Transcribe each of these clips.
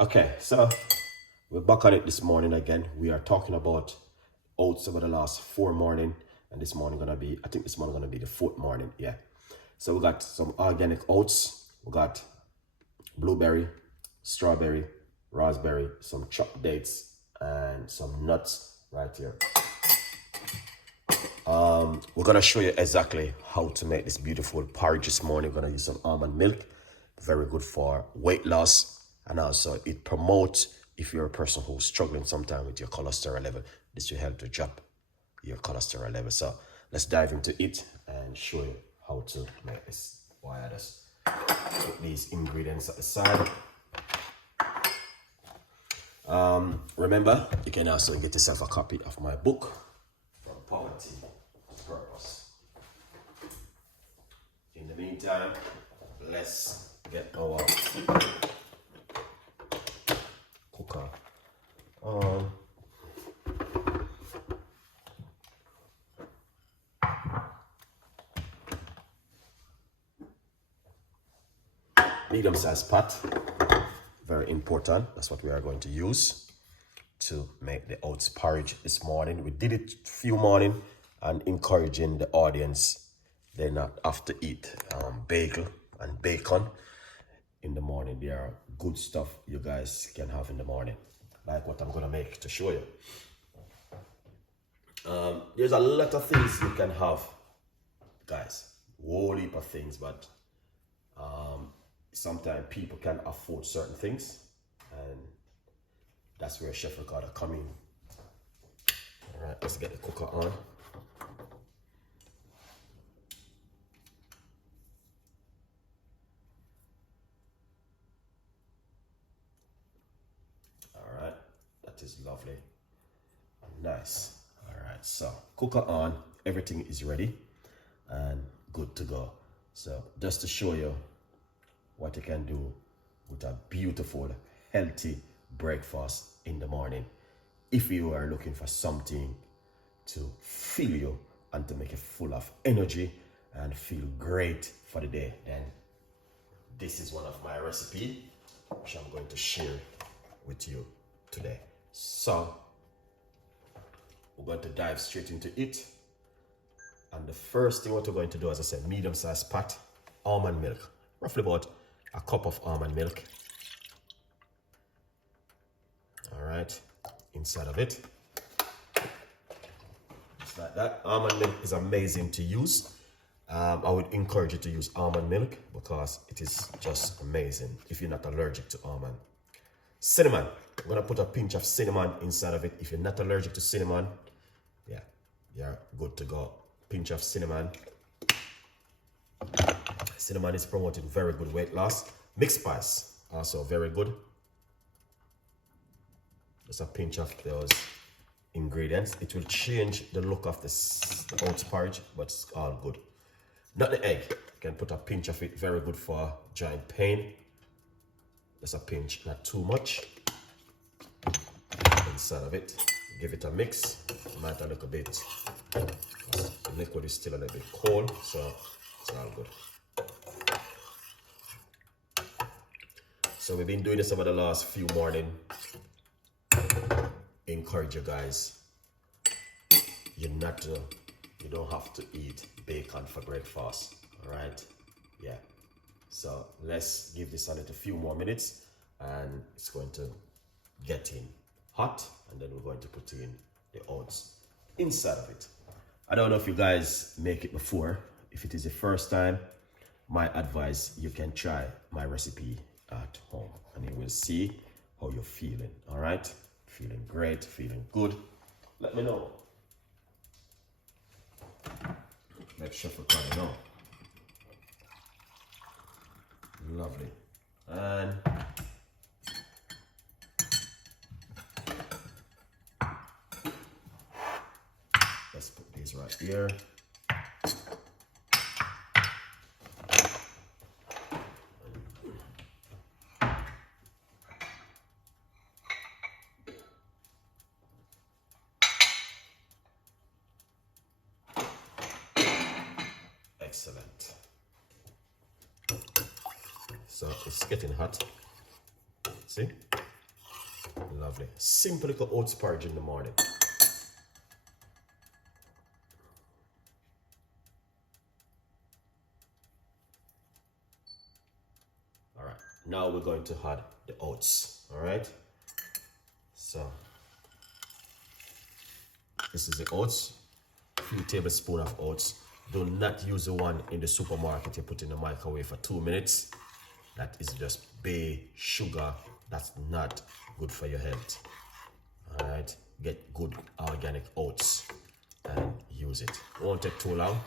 Okay, so we're back on it this morning again. We are talking about oats over the last 4 morning, and this morning gonna be, I think this morning gonna be the 4th morning. Yeah. So we got some organic oats. We got blueberry, strawberry, raspberry, some chopped dates, and some nuts right here. We're gonna show you exactly how to make this beautiful porridge this morning. We're gonna use some almond milk, very good for weight loss, and also it promotes if you're a person who's struggling sometimes with your cholesterol level. This will help to drop your cholesterol level. So let's dive into it and show you how to make this. Why I just put these ingredients at the side. Remember, you can also get yourself a copy of my book, From Poverty to Purpose. In the meantime, let's get our cooker on. Medium-sized pot, very important. That's what we are going to use to make the oats porridge this morning. We did it a few morning and encouraging the audience they not have to eat bagel and bacon in the morning. They are good stuff you guys can have in the morning, like what I'm gonna make to show you. There's a lot of things you can have, guys, whole heap of things, but sometimes people can afford certain things, and that's where Chef Ricardo come in. All right, let's get the cooker on. All right, that is lovely. Nice. All right, so cooker on, everything is ready and good to go. So just to show you what you can do with a beautiful, healthy breakfast in the morning. If you are looking for something to fill you and to make you full of energy and feel great for the day, then this is one of my recipes, which I'm going to share with you today. So we're going to dive straight into it. And the first thing what we're going to do, as I said, medium-sized pot, almond milk, roughly about a cup of almond milk. All right, inside of it. Just like that. Almond milk is amazing to use. I would encourage you to use almond milk because it is just amazing if you're not allergic to almond. Cinnamon. I'm gonna put a pinch of cinnamon inside of it. If you're not allergic to cinnamon, yeah, you're good to go. Pinch of cinnamon. Cinnamon is promoting very good weight loss. Mixed spice, also very good. Just a pinch of those ingredients. It will change the look of the oats porridge, but it's all good. Not the egg. You can put a pinch of it, very good for joint pain. Just a pinch, not too much. Inside of it, give it a mix. It might look a bit, the liquid is still a little bit cold, so it's all good. So we've been doing this over the last few mornings. Encourage you guys, you don't have to eat bacon for breakfast, all right? Yeah, so let's give this a few more minutes, and it's going to get in hot, and then we're going to put in the oats inside of it. I don't know if you guys make it before. If it is the first time, my advice, you can try my recipe at home and you will see how you're feeling. All right, feeling great, feeling good, let me know. Let Chef Ricardo know. Lovely. And let's put these right here. Excellent. So it's getting hot. See? Lovely. Simple little oats porridge in the morning. All right, now we're going to add the oats. All right, so this is the oats, a few tablespoons of oats. Do not use the one in the supermarket you put in the microwave for 2 minutes. That is just bay sugar. That's not good for your health. All right, get good organic oats and use it. It won't take too long.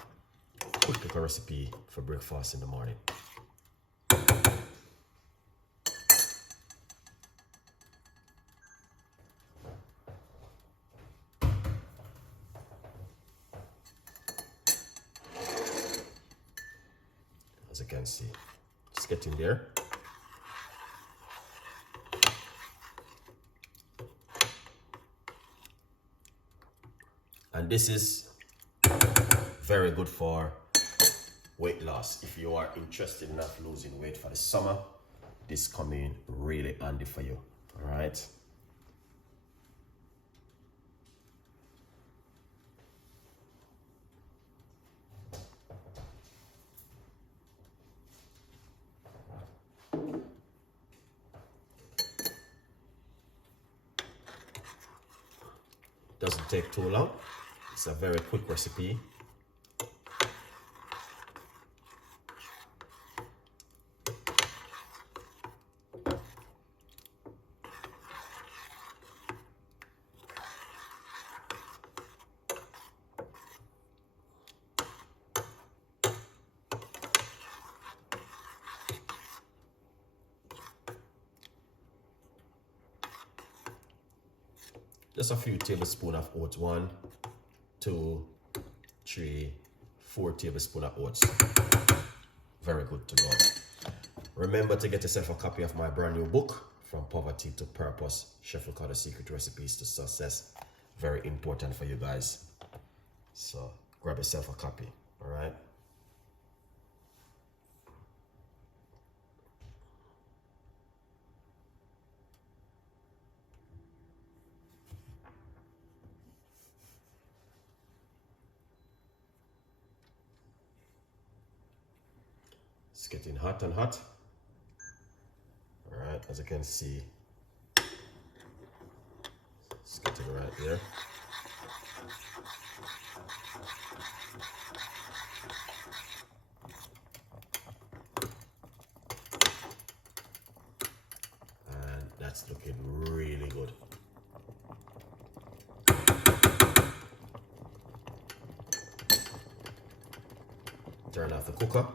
Quick little recipe for breakfast in the morning. As you can see, just get in there. And this is very good for weight loss. If you are interested in losing weight for the summer, this come in really handy for you. All right. Doesn't take too long. It's a very quick recipe. Just a few tablespoons of oats. 1, 2, 3, 4 tablespoons of oats. Very good to go. Remember to get yourself a copy of my brand new book, From Poverty to Purpose, Chef Ricardo's Secret Recipes to Success. Very important for you guys. So grab yourself a copy, all right? It's getting hot and hot. All right, as you can see, it's getting right there. And that's looking really good. Turn off the cooker.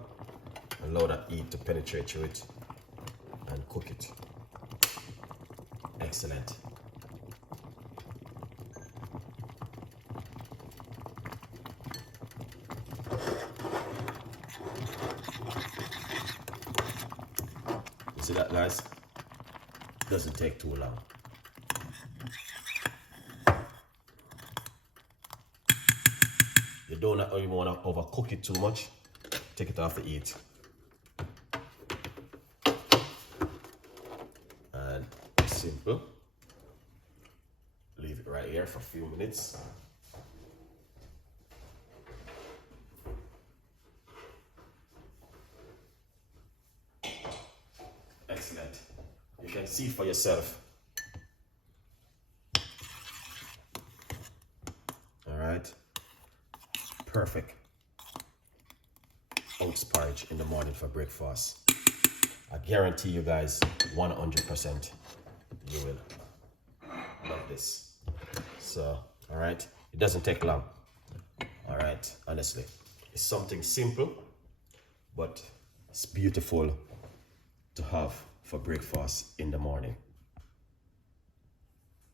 Allow that heat to penetrate through it and cook it. Excellent. You see that, guys? Doesn't take too long. You don't even want to overcook it too much. Take it off the heat. Simple. Leave it right here for a few minutes. Excellent. You can see for yourself. All right. Perfect. Oats porridge in the morning for breakfast. I guarantee you guys 100%. You will love this. So, all right, it doesn't take long. All right, honestly, it's something simple, but it's beautiful to have for breakfast in the morning.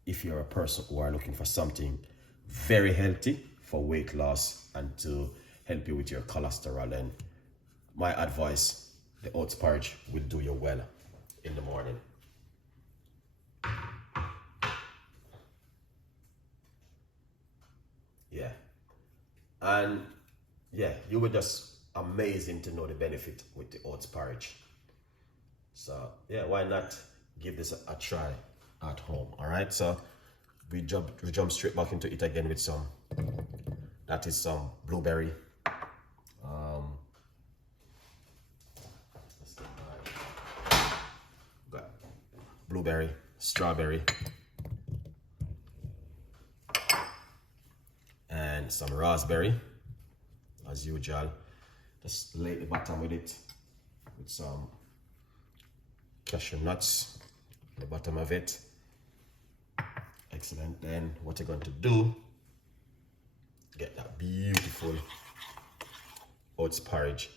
If you're a person who are looking for something very healthy for weight loss and to help you with your cholesterol, then my advice, the oats porridge will do you well in the morning. Yeah, and yeah, you were just amazing to know the benefit with the oats porridge. So yeah, why not give this a try at home. All right, so we jump straight back into it again with some, that is some blueberry. Let's get got blueberry, strawberry, and some raspberry. As usual, just lay the bottom with it with some cashew nuts at the bottom of it. Excellent. Then what you're going to do, get that beautiful oats porridge,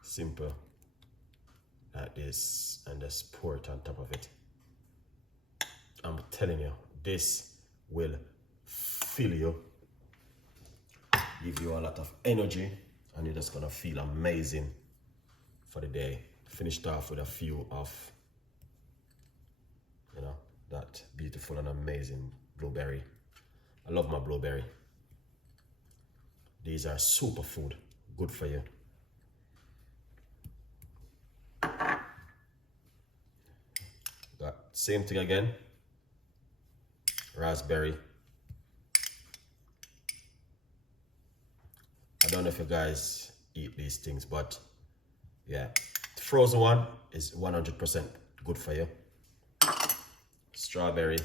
simple like this, and just pour it on top of it. I'm telling you, this will fill you, give you a lot of energy, and you're just gonna feel amazing for the day. Finished off with a few of, you know, that beautiful and amazing blueberry. I love my blueberry. These are superfood, good for you. Got same thing again, raspberry. I don't know if you guys eat these things, but yeah, the frozen one is 100% good for you. Strawberry,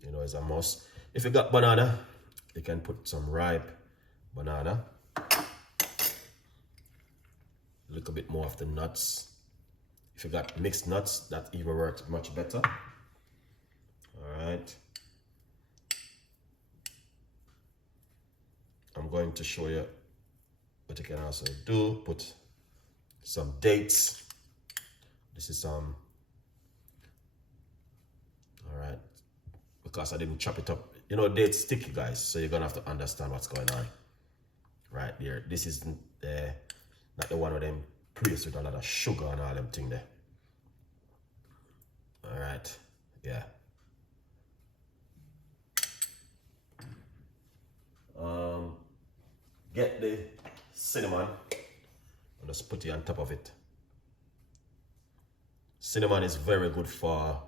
you know, is a must. If you got banana, you can put some ripe banana. A little bit more of the nuts. If you got mixed nuts, that even works much better. All right. I'm going to show you what you can also do. Put some dates. This is some, all right, because I didn't chop it up. You know, dates sticky, guys, so you're gonna have to understand what's going on right there. This is not the one of them placed with a lot of sugar and all them thing there. All right, yeah. Get the cinnamon and just put it on top of it. Cinnamon is very good for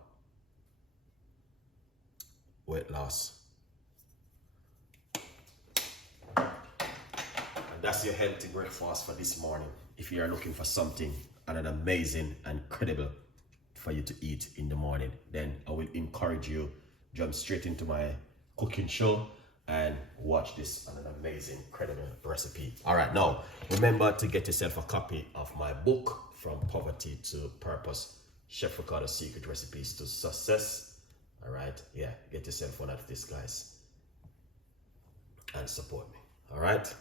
weight loss. And that's your healthy breakfast for this morning. If you are looking for something and an amazing and credible for you to eat in the morning, then I will encourage you, jump straight into my cooking show and watch this on an amazing, credible recipe. All right, now remember to get yourself a copy of my book, From Poverty to Purpose, Chef Ricardo's Secret Recipes to Success. All right, yeah, get yourself one of these guys and support me. All right,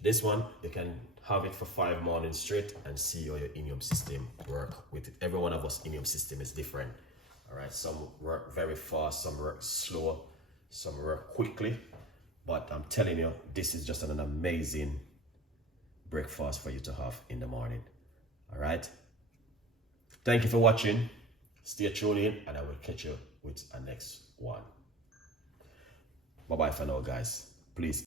this one you can have it for 5 mornings straight and see how your immune system work with it. Every one of us immune system is different. All right, some work very fast, some work slow, some work quickly, but I'm telling you, this is just an amazing breakfast for you to have in the morning. All right, thank you for watching. Stay tuned in and I will catch you with a next one. Bye bye for now, guys. Please